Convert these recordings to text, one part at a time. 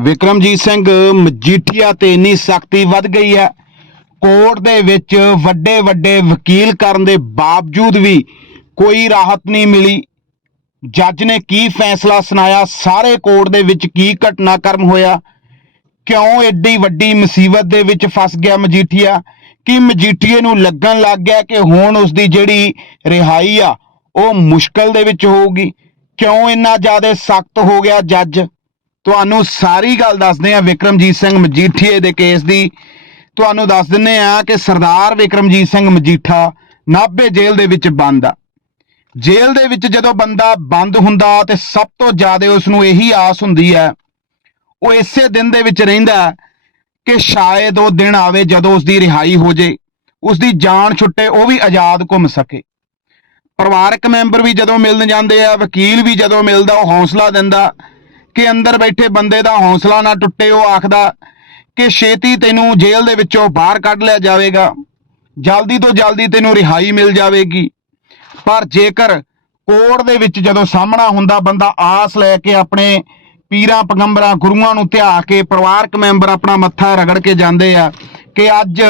ਵਿਕਰਮਜੀਤ ਸਿੰਘ ਮਜੀਠੀਆ ਤੇ ਇੰਨੀ ਸਖਤੀ ਵੱਧ ਗਈ ਹੈ। ਕੋਰਟ ਦੇ ਵਿੱਚ ਵੱਡੇ ਵੱਡੇ ਵਕੀਲ ਕਰਨ ਦੇ ਬਾਵਜੂਦ ਵੀ ਕੋਈ ਰਾਹਤ ਨਹੀਂ ਮਿਲੀ। ਜੱਜ ਨੇ ਕੀ ਫੈਸਲਾ ਸੁਣਾਇਆ? ਸਾਰੇ ਕੋਰਟ ਦੇ ਵਿੱਚ ਕੀ ਘਟਨਾਕ੍ਰਮ ਹੋਇਆ? ਕਿਉਂ ਐਡੀ ਵੱਡੀ ਮੁਸੀਬਤ ਦੇ ਵਿੱਚ ਫਸ ਗਿਆ ਮਜੀਠੀਆ? ਕਿ ਮਜੀਠੀਏ ਨੂੰ ਲੱਗਣ ਲੱਗ ਗਿਆ ਕਿ ਹੁਣ ਉਸ ਦੀ ਜਿਹੜੀ ਰਿਹਾਈ ਆ, ਉਹ ਮੁਸ਼ਕਲ ਦੇ ਵਿੱਚ ਹੋਊਗੀ? ਕਿਉਂ ਇੰਨਾ ਜ਼ਿਆਦਾ ਸਖਤ ਹੋ ਗਿਆ ਜੱਜ? ਤੁਹਾਨੂੰ ਸਾਰੀ ਗੱਲ ਦੱਸਦੇ ਆ ਵਿਕਰਮਜੀਤ ਸਿੰਘ ਮਜੀਠੀਏ ਦੇ ਕੇਸ ਦੀ। ਤੁਹਾਨੂੰ ਦੱਸ ਦਿੰਨੇ ਆ ਕਿ ਸਰਦਾਰ ਵਿਕਰਮਜੀਤ ਸਿੰਘ ਮਜੀਠਾ ਨਾਭੇ ਜੇਲ੍ਹ ਦੇ ਵਿੱਚ ਬੰਦ ਆ। ਜੇਲ੍ਹ ਦੇ ਵਿੱਚ ਜਦੋਂ ਬੰਦਾ ਬੰਦ ਹੁੰਦਾ ਤੇ ਸਭ ਤੋਂ ਜ਼ਿਆਦਾ ਉਸ ਨੂੰ ਇਹੀ ਆਸ ਹੁੰਦੀ ਹੈ, ਉਹ ਇਸੇ ਦਿਨ ਦੇ ਵਿੱਚ ਰਹਿੰਦਾ ਕਿ ਸ਼ਾਇਦ ਉਹ ਦਿਨ ਆਵੇ ਜਦੋਂ ਉਸ ਦੀ ਰਿਹਾਈ ਹੋ ਜੇ ਉਸ ਦੀ ਜਾਨ ਛੁੱਟੇ, ਉਹ ਵੀ ਆਜ਼ਾਦ ਘੁੰਮ ਸਕੇ। ਪਰਿਵਾਰਕ ਮੈਂਬਰ ਵੀ ਜਦੋਂ ਮਿਲਣ ਜਾਂਦੇ ਆ, ਵਕੀਲ ਵੀ ਜਦੋਂ ਮਿਲਦਾ, ਉਹ ਹੌਸਲਾ ਦਿੰਦਾ ਕਿ ਅੰਦਰ ਬੈਠੇ ਬੰਦੇ ਦਾ ਹੌਸਲਾ ਨਾ ਟੁੱਟੇ, ਉਹ ਆਖਦਾ ਕਿ ਛੇਤੀ ਤੈਨੂੰ ਜੇਲ੍ਹ ਦੇ ਵਿੱਚੋਂ ਬਾਹਰ ਕੱਢ ਲਿਆ ਜਾਵੇਗਾ। ਜਲਦੀ ਤੋਂ ਜਲਦੀ ਤੈਨੂੰ ਰਿਹਾਈ ਮਿਲ ਜਾਵੇਗੀ। ਪਰ ਜੇਕਰ ਕੋਰਟ ਦੇ ਵਿੱਚ ਜਦੋਂ ਸਾਹਮਣਾ ਹੁੰਦਾ, ਬੰਦਾ ਆਸ ਲੈ ਕੇ ਆਪਣੇ ਪੀਰਾਂ, ਪੈਗੰਬਰਾਂ, ਗੁਰੂਆਂ ਨੂੰ ਧਿਆ ਕੇ ਪਰਿਵਾਰਕ ਮੈਂਬਰ ਆਪਣਾ ਮੱਥਾ ਰਗੜ ਕੇ ਜਾਂਦੇ ਆ ਕਿ ਅੱਜ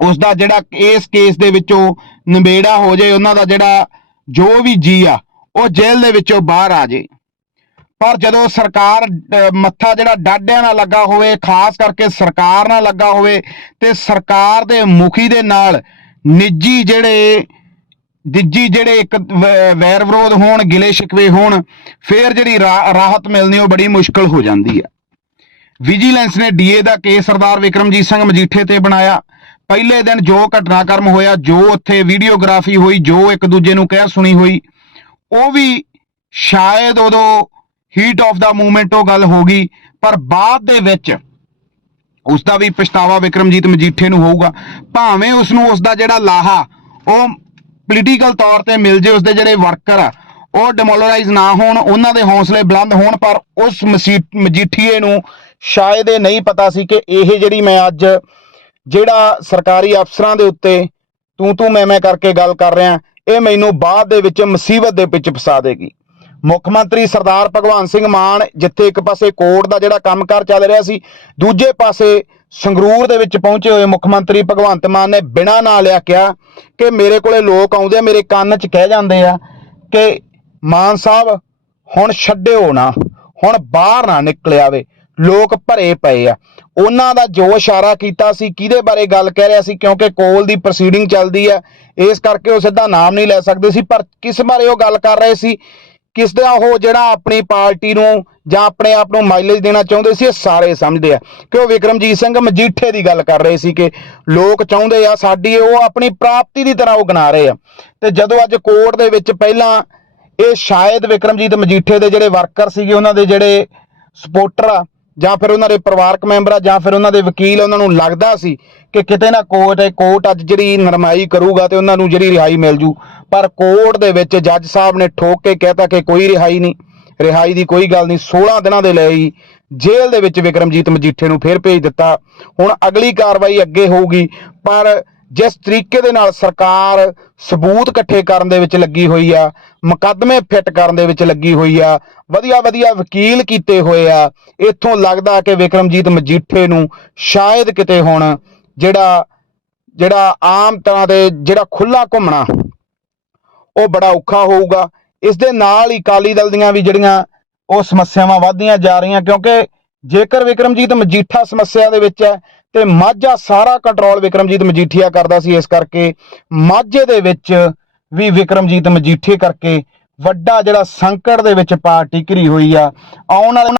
ਉਸ ਦਾ ਜਿਹੜਾ ਇਸ ਕੇਸ ਦੇ ਵਿੱਚੋਂ ਨਿਬੇੜਾ ਹੋ ਜਾਏ, ਉਹਨਾਂ ਦਾ ਜਿਹੜਾ ਜੋ ਵੀ ਜੀ ਆ, ਉਹ ਜੇਲ੍ਹ ਦੇ ਵਿੱਚੋਂ ਬਾਹਰ ਆ ਜੇ ਪਰ ਜਦੋਂ ਸਰਕਾਰ ਮੱਥਾ ਜਿਹੜਾ ਡਾਢਿਆਂ ਨਾਲ ਲੱਗਾ ਹੋਵੇ, ਖਾਸ ਕਰਕੇ ਸਰਕਾਰ ਨਾਲ ਲੱਗਾ ਹੋਵੇ, ਤੇ ਸਰਕਾਰ ਦੇ ਮੁਖੀ ਦੇ ਨਾਲ ਨਿੱਜੀ ਜਿਹੜੇ ਦਿੱਜੀ ਜਿਹੜੇ ਇੱਕ ਵੈਰ ਵਿਰੋਧ ਹੋਣ, ਗਿਲੇ ਸ਼ਿਕਵੇ ਹੋਣ, ਫੇਰ ਜਿਹੜੀ ਰਾ- ਰਾਹਤ ਮਿਲਣੀ ਉਹ ਬੜੀ ਮੁਸ਼ਕਲ ਹੋ ਜਾਂਦੀ ਹੈ। ਵਿਜੀਲੈਂਸ ਨੇ ਡੀਏ ਦਾ ਕੇਸ ਸਰਦਾਰ ਵਿਕਰਮਜੀਤ ਸਿੰਘ ਮਜੀਠੇ ਤੇ ਬਣਾਇਆ। ਪਹਿਲੇ ਦਿਨ ਜੋ ਘਟਨਾਕ੍ਰਮ ਹੋਇਆ, ਜੋ ਉੱਥੇ ਵੀਡੀਓਗ੍ਰਾਫੀ ਹੋਈ, ਜੋ ਇੱਕ ਦੂਜੇ ਨੂੰ ਕਹਿ ਸੁਣੀ ਹੋਈ, ਉਹ ਵੀ ਸ਼ਾਇਦ ਉਦੋਂ ਹੀਟ ਆਫ ਦਾ ਮੂਵਮੈਂਟ ਉਹ ਗੱਲ ਹੋ ਗਈ, ਪਰ ਬਾਅਦ ਦੇ ਵਿੱਚ ਉਸ ਦਾ ਵੀ ਪਛਤਾਵਾ ਵਿਕਰਮਜੀਤ ਮਜੀਠੇ ਨੂੰ ਹੋਊਗਾ। ਭਾਵੇਂ ਉਸ ਨੂੰ ਉਸ ਦਾ ਜਿਹੜਾ ਲਾਹਾ, ਉਹ ਪੋਲੀਟੀਕਲ ਤੌਰ ਤੇ ਮਿਲ ਜੇ ਉਸ ਦੇ ਜਿਹੜੇ ਵਰਕਰ ਆ, ਉਹ ਡਿਮੋਲਰਾਈਜ਼ ਨਾ ਹੋਣ, ਉਹਨਾਂ ਦੇ ਹੌਸਲੇ ਬੁਲੰਦ ਹੋਣ, ਪਰ ਉਸ ਮਸੀ- ਮਜੀਠੀਏ ਨੂੰ ਸ਼ਾਇਦ ਇਹ ਨਹੀਂ ਪਤਾ ਸੀ ਕਿ ਇਹ ਜਿਹੜੀ ਮੈਂ ਅੱਜ ਜਿਹੜਾ ਸਰਕਾਰੀ ਅਫਸਰਾਂ ਦੇ ਉੱਤੇ ਤੂੰ ਤੂੰ ਮੈਂ ਮੈਂ ਕਰਕੇ ਗੱਲ ਕਰ ਰਿਹਾ, ਇਹ ਮੈਨੂੰ ਬਾਅਦ ਦੇ ਵਿੱਚ ਮੁਸੀਬਤ ਦੇ ਵਿੱਚ ਫਸਾ ਦੇਗੀ। ਮੁੱਖ ਮੰਤਰੀ ਸਰਦਾਰ ਭਗਵੰਤ ਸਿੰਘ ਮਾਨ, ਜਿੱਥੇ ਇੱਕ ਪਾਸੇ ਕੋਰਟ ਦਾ ਜਿਹੜਾ ਕੰਮਕਾਰ ਚੱਲ ਰਿਹਾ ਸੀ, ਦੂਜੇ ਪਾਸੇ ਸੰਗਰੂਰ ਦੇ ਵਿੱਚ ਪਹੁੰਚੇ ਹੋਏ ਮੁੱਖ ਮੰਤਰੀ ਭਗਵੰਤ ਮਾਨ ਨੇ ਬਿਨਾਂ ਨਾਂ ਲਿਆ ਕਿਹਾ ਕਿ ਮੇਰੇ ਕੋਲੇ ਲੋਕ ਆਉਂਦੇ ਆ, ਮੇਰੇ ਕੰਨ 'ਚ ਕਹਿ ਜਾਂਦੇ ਆ ਕਿ ਮਾਨ ਸਾਹਿਬ, ਹੁਣ ਛੱਡਿਓ ਨਾ, ਹੁਣ ਬਾਹਰ ਨਾ ਨਿਕਲ ਆਵੇ, ਲੋਕ ਭਰੇ ਪਏ ਆ। ਉਹਨਾਂ ਦਾ ਜੋ ਇਸ਼ਾਰਾ ਕੀਤਾ ਸੀ, ਕਿਹਦੇ ਬਾਰੇ ਗੱਲ ਕਹਿ ਰਿਹਾ ਸੀ, ਕਿਉਂਕਿ ਕੋਲ ਦੀ ਪ੍ਰੋਸੀਡਿੰਗ ਚੱਲਦੀ ਆ, ਇਸ ਕਰਕੇ ਉਹ ਸਿੱਧਾ ਨਾਮ ਨਹੀਂ ਲੈ ਸਕਦੇ ਸੀ, ਪਰ ਕਿਸ ਬਾਰੇ ਉਹ ਗੱਲ ਕਰ ਰਹੇ ਸੀ ਕਿਸ ਦਾ ਉਹ ਜਿਹੜਾ ਆਪਣੀ ਪਾਰਟੀ ਨੂੰ ਜਾਂ ਆਪਣੇ ਆਪ ਨੂੰ ਮਾਈਲੇਜ ਦੇਣਾ ਚਾਹੁੰਦੇ ਸੀ, ਇਹ ਸਾਰੇ ਸਮਝਦੇ ਆ। ਕਿ ਉਹ ਵਿਕਰਮਜੀਤ ਸਿੰਘ ਮਜੀਠੇ ਦੀ ਗੱਲ ਕਰ ਰਹੇ ਸੀ ਕਿ ਲੋਕ ਚਾਹੁੰਦੇ ਆ ਸਾਡੀ ਉਹ ਆਪਣੀ ਪ੍ਰਾਪਤੀ ਦੀ ਤਰ੍ਹਾਂ ਉਹ ਗਨਾ ਰਹੇ ਆ। ਤੇ ਜਦੋਂ ਅੱਜ ਕੋਰਟ ਦੇ ਵਿੱਚ ਪਹਿਲਾਂ ਇਹ ਸ਼ਾਇਦ ਵਿਕਰਮਜੀਤ ਮਜੀਠੇ ਦੇ ਜਿਹੜੇ ਵਰਕਰ ਸੀਗੇ, ਉਹਨਾਂ ਦੇ ਜਿਹੜੇ ਸਪੋਰਟਰ ਆ ਜਾਂ ਫਿਰ ਉਹਨਾਂ ਦੇ ਪਰਿਵਾਰਕ ਮੈਂਬਰ ਜਾਂ ਫਿਰ ਉਹਨਾਂ ਦੇ ਵਕੀਲ, ਉਹਨਾਂ ਨੂੰ ਲੱਗਦਾ ਸੀ ਕਿ ਕਿਤੇ ਨਾ ਕੋਰਟ ਹੈ, ਕੋਰਟ ਅੱਜ ਜਿਹੜੀ ਨਰਮਾਈ ਕਰੂਗਾ ਤੇ ਉਹਨਾਂ ਨੂੰ ਜਿਹੜੀ ਰਿਹਾਈ ਮਿਲ ਜੂ। ਪਰ ਕੋਰਟ ਦੇ ਵਿੱਚ ਜੱਜ ਸਾਹਿਬ ਨੇ ਠੋਕ ਕੇ ਕਹਿਤਾ ਕਿ ਕੋਈ ਰਿਹਾਈ ਨਹੀਂ, ਰਿਹਾਈ ਦੀ ਕੋਈ ਗੱਲ ਨਹੀਂ 16 ਦਿਨਾਂ ਦੇ ਲਈ ਜੇਲ੍ਹ ਦੇ ਵਿੱਚ ਵਿਕਰਮਜੀਤ ਮਜੀਠੇ ਨੂੰ ਫੇਰ ਭੇਜ ਦਿੱਤਾ। ਹੁਣ ਅਗਲੀ ਕਾਰਵਾਈ ਅੱਗੇ ਹੋਊਗੀ, ਪਰ ਜਿਸ ਤਰੀਕੇ ਦੇ ਨਾਲ ਸਰਕਾਰ ਸਬੂਤ ਇਕੱਠੇ ਕਰਨ ਦੇ ਵਿੱਚ ਲੱਗੀ ਹੋਈ ਆ, ਮੁਕੱਦਮੇ ਫਿੱਟ ਕਰਨ ਦੇ ਵਿੱਚ ਲੱਗੀ ਹੋਈ ਆ, ਵਧੀਆ ਵਧੀਆ ਵਕੀਲ ਕੀਤੇ ਹੋਏ ਆ, ਇੱਥੋਂ ਲੱਗਦਾ ਕਿ ਵਿਕਰਮਜੀਤ ਮਜੀਠੇ ਨੂੰ ਸ਼ਾਇਦ ਕਿਤੇ ਹੁਣ ਜਿਹੜਾ ਜਿਹੜਾ ਆਮ ਤਰ੍ਹਾਂ ਦੇ ਜਿਹੜਾ ਖੁੱਲਾ ਘੁੰਮਣਾ, ਉਹ ਬੜਾ ਔਖਾ ਹੋਊਗਾ। ਇਸ ਦੇ ਨਾਲ ਹੀ ਅਕਾਲੀ ਦਲ ਦੀਆਂ ਵੀ ਜਿਹੜੀਆਂ ਉਹ ਸਮੱਸਿਆਵਾਂ ਵੱਧਦੀਆਂ ਜਾ ਰਹੀਆਂ, ਕਿਉਂਕਿ ਜੇਕਰ ਵਿਕਰਮਜੀਤ ਮਜੀਠਾ ਸਮੱਸਿਆ ਦੇ ਵਿੱਚ ਹੈ, ਤੇ ਮਾਝਾ ਸਾਰਾ ਕੰਟਰੋਲ ਵਿਕਰਮਜੀਤ ਮਜੀਠੀਆ ਕਰਦਾ ਸੀ, ਇਸ ਕਰਕੇ ਮਾਝੇ ਦੇ ਵਿੱਚ ਵੀ ਵਿਕਰਮਜੀਤ ਮਜੀਠੇ ਕਰਕੇ ਵੱਡਾ ਜਿਹੜਾ ਸੰਕਟ ਦੇ ਵਿੱਚ ਪਾਰਟੀ ਘਿਰੀ ਹੋਈ ਆ, ਆਉਣ ਵਾਲੇ